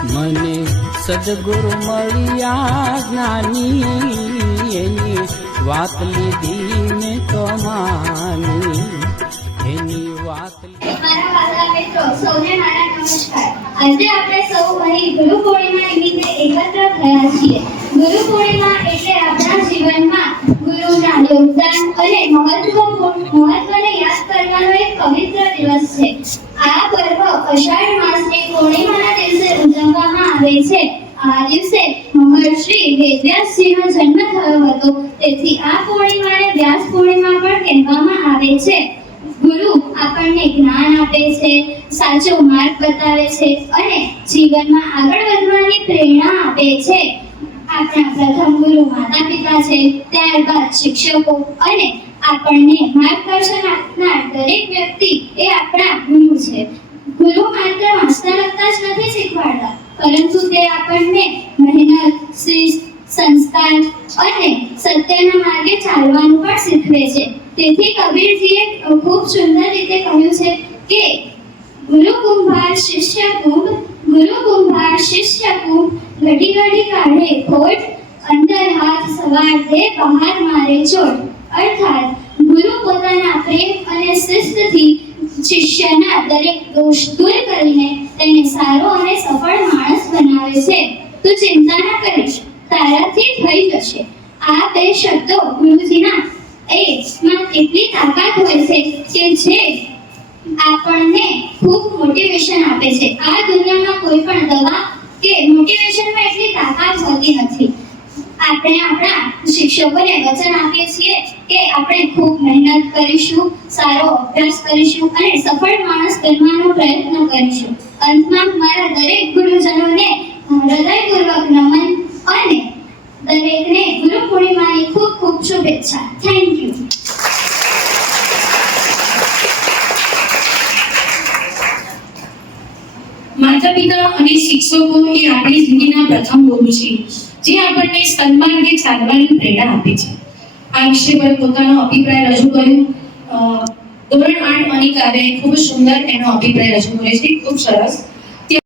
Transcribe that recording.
મને સદગુરુ મળ્યા જ્ઞાની, એની વાત લીધી મેં તો માની, એની વાત મારા વાલા મિત્રો સૌને મારા નમસ્કાર. આજે આપણે સૌ અહીં ગુરુ પૂર્ણિમા નિમિત્તે એકત્ર થયા છીએ. ગુરુ પૂર્ણિમા એટલે આપણા જીવનમાં ગુરુના યોગદાન અને મહત્વને યાદ કરવાનો એક પવિત્ર દિવસ છે. આ પર્વ અષાઢ માસની પૂર્ણિમાના દિવસે ઉજવવામાં આવે છે. આ દિવસે મહર્ષિ વેદવ્યાસજીનો જન્મ થયો હતો, તેથી આ પૂર્ણિમાને વ્યાસ પૂર્ણિમા પણ કહેવામાં આવે છે. ગુરુ આપણને જ્ઞાન આપે છે, સાચો માર્ગ બતાવે છે અને જીવનમાં આગળ વધવાની પ્રેરણા આપે છે. આપણા પ્રથમ ગુરુ માતા પિતા છે, ત્યારબાદ શિક્ષકો અને આપણને માર્ગદર્શન આપનાર દરેક વ્યક્તિ એ આપણા ગુરુ છે. ગુરુ માત્ર વાંચતા લખતા જ નથી શીખવાડતા, પરંતુ તે આપણને મહેનત, શિસ્ત, સંસ્કાર અને સત્યના માર્ગે ચાલવાનું પણ શીખવે છે. તેથી કબીરજીએ ખૂબ સુંદર રીતે કહ્યું છે કે ગુરુ કુંભાર શિષ્ય કુંભ, ગુરુ કુંભાર શિષ્ય કુંભ, ઘડી ઘડી કાઢે ખોટ, અંદર હાથ સવાર દે બહાર મારે ચોટ. અર્થાત ગુરુ પોતાના પ્રેમ અને શિસ્તથી શિષ્યના દરેક દોષ દૂર કરીને તેને સારો અને સફળ માણસ બનાવે છે. તું ચિંતા ન કરીશ, તારાથી થઈ જશે. આ બે શબ્દો ગુરુજીના એમાં એટલી તાકાત હોય છે કે જે આપણને ખૂબ મોટિવેશન આપે છે. આ દુનિયામાં કોઈ પણ દવા કે મોટિવેશનમાં એટલી તાકાત હોતી નથી. આપણે આપણા શિક્ષકોને વચન આપીએ છીએ કે આપણે ખૂબ મહેનત કરીશું, સારો અભ્યાસ કરીશું અને સફળ માણસ બનવાનો પ્રયત્ન કરીશું. અંતમાં મારા દરેક ગુરુજનોને હૃદયપૂર્વક નમન અને દરેકને ગુરુ પૂર્ણિમાની ખૂબ ખૂબ શુભેચ્છા. Thank you. માતા પિતા અને શિક્ષકો એ આપણી જિંદગીના પ્રથમ ગુરુ છે, જે આપણને સન્માર્ગે ચાલવાની પ્રેરણા આપે છે. આ વિષય પર પોતાનો અભિપ્રાય રજૂ કર્યો ધોરણ 8 અનિકાબેન ખૂબ સુંદર એનો અભિપ્રાય રજૂ કરે છે, ખૂબ સરસ.